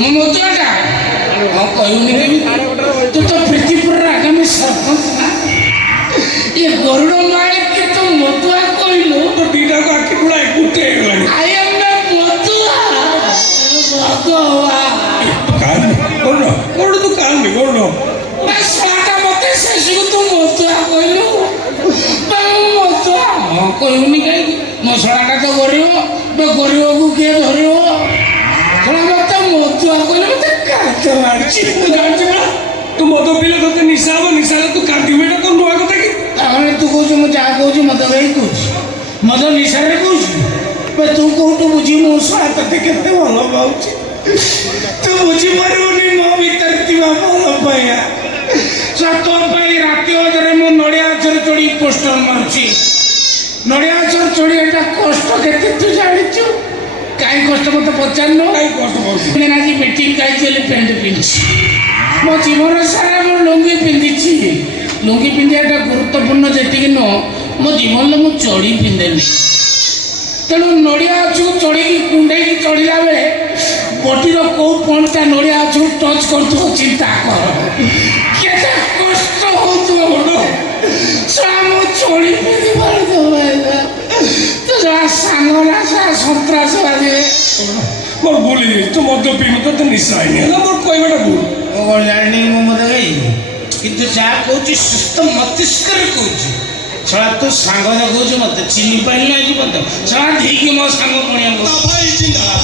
ମୁଁ ମଧୁଆଟା ହଁ କହିବୁନି କେମିତି ତୁ ତ ପ୍ରୀତିପୁରର ଆଗାମୀ ସରପଞ୍ଚ ନା ଏ ଗରୁଡ଼ ମାଳେ କି ତୁ ମଧୁଆ କହିଲୁ ତ ଦିଟାକୁ ଆଖି ଖୋଳା ଗୋଟେ ହେଇଗଲାଣି। ଆଇ ଏମ୍ ଏ ମଧୁଆ ଭଗବା ତୁ କାନ୍ଦି କରୁଣ ଶଳାଟା ମତେ ଶେଷକୁ ତୁ ମଧୁଆ କହିଲୁ ମଧୁଆ ହଁ କହିବୁନି କାହିଁକି ମୋ ଶଳାଟା ତ ଗରିବ ଗରିବକୁ କିଏ ଧରିବ ଶଳା ମତେ ମଧୁଆ କହିଲେ ମତେ କାଠ ମାରୁଛି ମୁଁ ଜାଣିଛି ନା ତୁ ମଦ ପିଇଲେ ତତେ ନିଶା ହବ ନିଶା ହେଲେ ତୁ କାନ୍ଦିବୁ ଏଇଟା କଣ ନୂଆ କଥା କି? ତାମାନେ ତୁ କହୁଛୁ ମୁଁ ଯାହା କହୁଛି ମଦ ଗାଈ କହୁଛି ମଦ ନିଶାରେ କହୁଛୁ ତୁ କୋଉଠୁ ବୁଝିବୁ ମୁଁ ଶଳା ତତେ କେତେ ଭଲ ପାଉଛି ତୁ ବୁଝିପାରିବୁନି ମୋ ଭିତରେ ଥିବା ଭଲ ପାଇବା ତୋ ପାଇଁ ରାତି ଅଧରେ ମୁଁ ନଡ଼ିଆ ଗଛରେ ଚଢ଼ି ପୋଷ୍ଟର ମାରୁଛି ନଡ଼ିଆ ଗଛରେ ଚଢ଼ି ଏଟା କଷ୍ଟ କେତେ ତୁ ଜାଣିଛୁ କାହିଁ କଷ୍ଟ ମତେ ପଚାରୁନୁ କାହିଁ କଷ୍ଟ କରୁଛୁ? ଆଜି ମିଟିଂ ଯାଇଛି ବୋଲି ପ୍ୟାଣ୍ଟ ପିନ୍ଧିଛି ମୋ ଜୀବନ ସାରା ମୁଁ ଲୁଙ୍ଗି ପିନ୍ଧିଛି ଲୁଙ୍ଗି ପିନ୍ଧିବାଟା ଗୁରୁତ୍ୱପୂର୍ଣ୍ଣ ଯେତିକି ନୁହଁ ମୋ ଜୀବନରେ ମୁଁ ଚଢ଼ି ପିନ୍ଧେନି ତେଣୁ ନଡ଼ିଆ ଗଛକୁ ଚଢ଼ିକି କୁଣ୍ଡେଇକି ଚଢ଼ିଲା ବେଳେ ବଟିର କୋଉ ପଣଟା ନଡ଼ିଆ ଗଛକୁ ଟଚ୍ କରୁଥିବ ଚିନ୍ତା କର କେତେ କଷ୍ଟ ହଉଥିବ ବଡ଼ ଶଳା ମୁଁ ଚଢ଼ି ପିନ୍ଧି ପାରୁଥିବ ତୁ ଶଳା ସାଙ୍ଗ ନା ଶଳା ସନ୍ତ୍ରାସବାଦୀ ମୋର ଭୁଲ ହେଇଯାଇଛି ତୁ ମଦ ପିଇବୁ ତତେ ନିଶା ହେଇନି ହେଲା ମୋର କହିବାଟା ଭୁଲ। ମୁଁ କ'ଣ ଜାଣିନି ମୁଁ ମଦ ଖାଇବି କିନ୍ତୁ ଯାହା କହୁଛି ସୁସ୍ଥ ମସ୍ତିଷ୍କରେ କହୁଛି ଶଳା ତୁ ସାଙ୍ଗ କହୁଛୁ ମତେ ଚିନି ପାଇଲି ଆଜି ମତେ ଶଳା ଦେଇକି ମୋ ସାଙ୍ଗ ପଣିଆ ଭାଇ ଜିନ୍ଦାବାଦ।